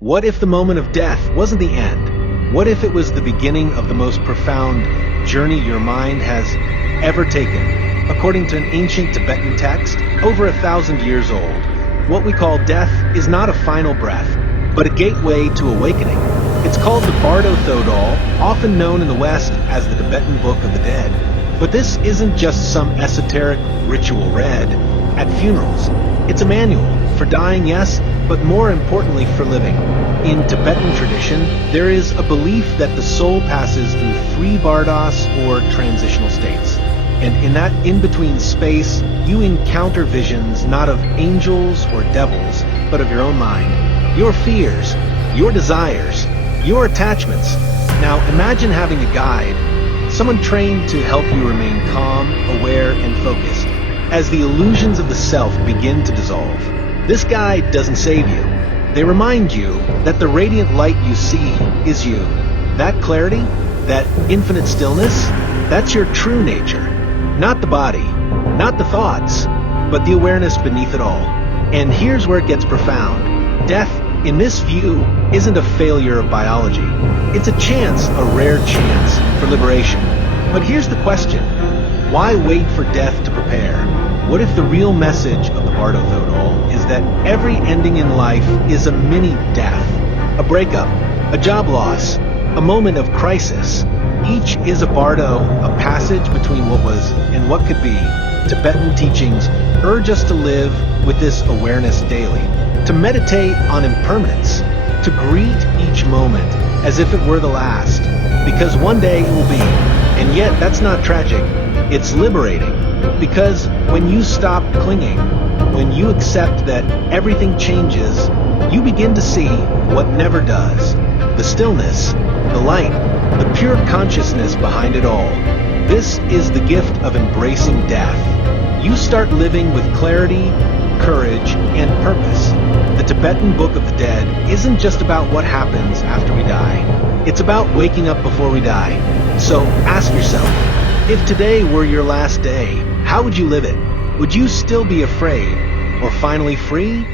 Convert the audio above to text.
What if the moment of death wasn't the end? What if it was the beginning of the most profound journey your mind has ever taken? According to an ancient Tibetan text, over 1,000 years old, what we call death is not a final breath, but a gateway to awakening. It's called the Bardo Thodol, often known in the West as the Tibetan Book of the Dead. But this isn't just some esoteric ritual read at funerals. It's a manual for dying, yes, but more importantly for living. In Tibetan tradition, there is a belief that the soul passes through 3 bardos or transitional states. And in that in-between space, you encounter visions not of angels or devils, but of your own mind, your fears, your desires, your attachments. Now imagine having a guide, someone trained to help you remain calm, aware, and focused as the illusions of the self begin to dissolve. This guide doesn't save you. They remind you that the radiant light you see is you. That clarity, that infinite stillness, that's your true nature. Not the body, not the thoughts, but the awareness beneath it all. And here's where it gets profound. Death, in this view, isn't a failure of biology. It's a chance, a rare chance, for liberation. But here's the question. Why wait for death to prepare? What if the real message of the Bardo Thodol is that every ending in life is a mini-death, a breakup, a job loss, a moment of crisis? Each is a bardo, a passage between what was and what could be. Tibetan teachings urge us to live with this awareness daily, to meditate on impermanence, to greet each moment as if it were the last, because one day it will be. And yet that's not tragic, it's liberating, because when you stop clinging, when you accept that everything changes, you begin to see what never does, the stillness, the light, the pure consciousness behind it all. This is the gift of embracing death. You start living with clarity, courage, and purpose. The Tibetan Book of the Dead isn't just about what happens after we die. It's about waking up before we die. So ask yourself, if today were your last day, how would you live it? Would you still be afraid or finally free?